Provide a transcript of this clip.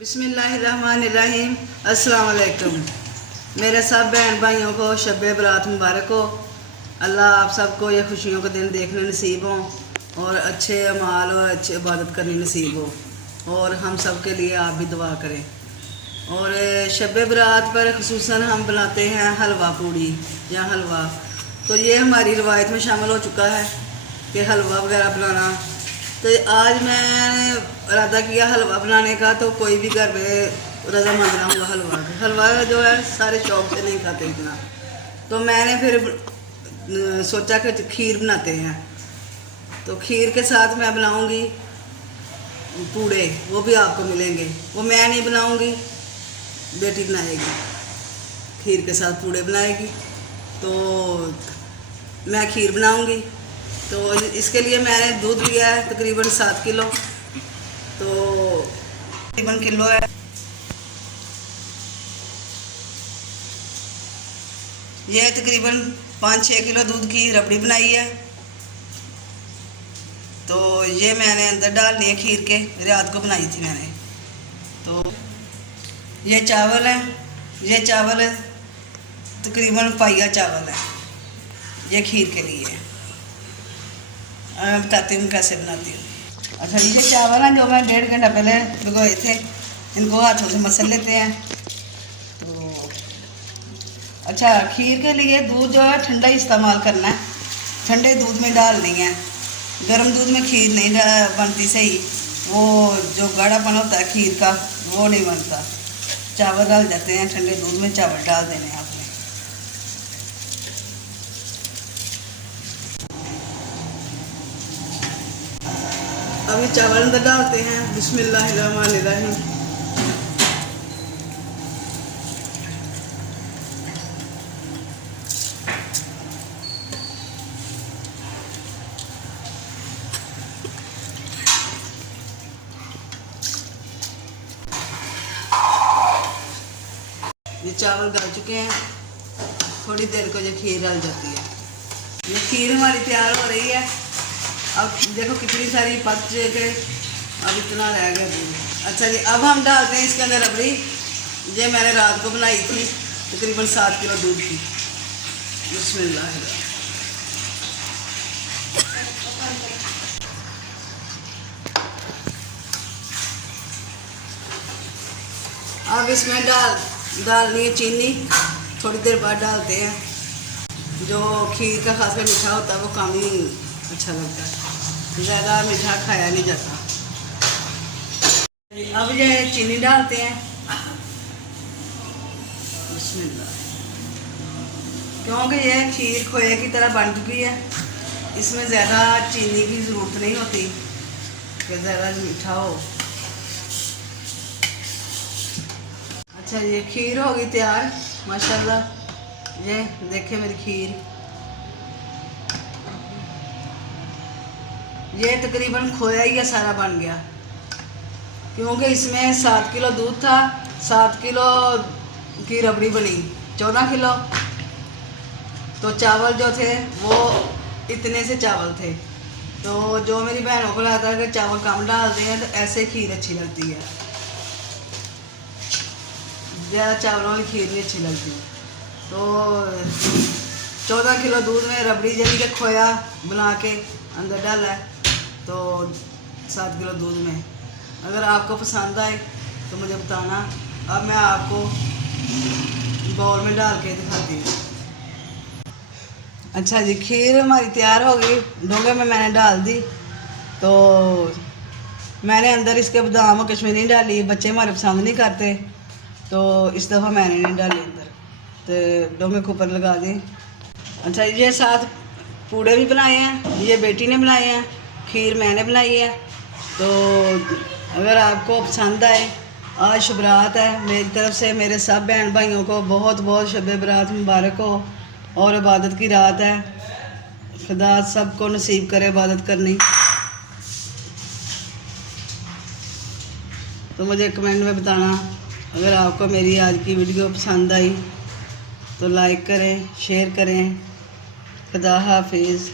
बिस्मिल्लाहिर्रहमानिर्रहीम। अस्सलाम वालेकुम। मेरे सब बहन भाइयों को शब बरात मुबारक हो। अल्लाह आप सबको ये खुशियों के दिन देखने नसीब हो और अच्छे अमाल और अच्छी इबादत करनी नसीब हो और हम सब के लिए आप भी दुआ करें। और शब बरात पर ख़ुसूसन हम बनाते हैं हलवा पूड़ी या हलवा। तो ये हमारी रवायत में शामिल हो चुका है कि हलवा वगैरह बनाना। तो आज मैंने इरादा किया हलवा बनाने का, तो कोई भी घर में रज़ामंद ना हुआ हलवा जो है सारे शौक से नहीं खाते इतना। तो मैंने फिर सोचा कि खीर बनाते हैं। तो खीर के साथ मैं बनाऊंगी पूड़े, वो भी आपको मिलेंगे। वो मैं नहीं बनाऊंगी, बेटी बनाएगी, खीर के साथ पूड़े बनाएगी। तो मैं खीर बनाऊंगी। तो इसके लिए मैंने दूध लिया है तकरीबन 7 किलो। तो तकरीबन किलो है। यह तकरीबन 5-6 किलो दूध की रबड़ी बनाई है। तो ये मैंने अंदर डालनी है खीर के, रात को बनाई थी मैंने। तो ये चावल है, ये चावल है तकरीबन पाइया चावल है, ये खीर के लिए है। मैं बताती हूँ कैसे बनाती हूँ। अच्छा, ये चावल हैं जो मैं 1.5 घंटा पहले भिगोए थे, इनको हाथों से मसल लेते हैं। तो अच्छा, खीर के लिए दूध जो है ठंडा ही इस्तेमाल करना है, ठंडे दूध में डालनी है। गर्म दूध में खीर नहीं बनती सही, वो जो गाढ़ापन होता है खीर का वो नहीं बनता। चावल डाल जाते हैं ठंडे दूध में, चावल डाल देने हैं आपने। अभी चावल अंदर डालते हैं। बिस्मिल्लाहिर्रहमानिर्रहीम। ये चावल गल चुके हैं, थोड़ी देर को ये खीर डाल जाती है। ये खीर हमारी तैयार हो रही है। अब देखो कितनी सारी पक के, अब इतना रह गया दूध। अच्छा जी, अब हम डालते हैं इसके अंदर रबड़ी। ये मैंने रात को बनाई थी तकरीबन 7 किलो दूध की। बिस्मिल्लाह। अब इसमें डालनी है चीनी, थोड़ी देर बाद डालते हैं। जो खीर का खासकर मीठा होता है वो कम ही अच्छा लगता है, ज़्यादा मीठा खाया नहीं जाता। अब ये चीनी डालते हैं। बिस्मिल्लाह। क्योंकि ये खीर खोए की तरह बन चुकी है, इसमें ज़्यादा चीनी की ज़रूरत नहीं होती कि ज़्यादा मीठा हो। अच्छा, ये खीर होगी तैयार माशाल्लाह। ये देखे मेरी खीर, ये तकरीबन खोया ही सारा बन गया। क्योंकि इसमें 7 किलो दूध था, 7 किलो की रबड़ी बनी, 14 किलो। तो चावल जो थे वो इतने से चावल थे। तो जो मेरी बहनों को लगता है कि चावल कम डालते हैं, तो ऐसे खीर अच्छी लगती है, ज़्यादा चावलों वाली खीर नहीं अच्छी लगती। तो 14 किलो दूध में रबड़ी यानी कि खोया बना के अंदर डाला है। तो 7 किलो दूध में, अगर आपको पसंद आए तो मुझे बताना। अब मैं आपको बाउल में डाल के दिखाती हूँ। अच्छा जी, खीर हमारी तैयार हो गई, डोंगे में मैंने डाल दी। तो मैंने अंदर इसके बादाम और कश्मीरी डाली, बच्चे हमारे पसंद नहीं करते, तो इस दफ़ा मैंने नहीं डाली अंदर। तो डोंगे के ऊपर लगा दी। अच्छा, ये 7 पूड़े भी बनाए हैं, ये बेटी ने बनाए हैं, खीर मैंने बनाई है। तो अगर आपको पसंद आए, आज शब बरात है, मेरी तरफ से मेरे सब बहन भाइयों को बहुत बहुत शब बरात मुबारक हो और इबादत की रात है। खुदा सबको नसीब करे इबादत करनी। तो मुझे कमेंट में बताना। अगर आपको मेरी आज की वीडियो पसंद आई तो लाइक करें, शेयर करें। खुदा हाफिज़।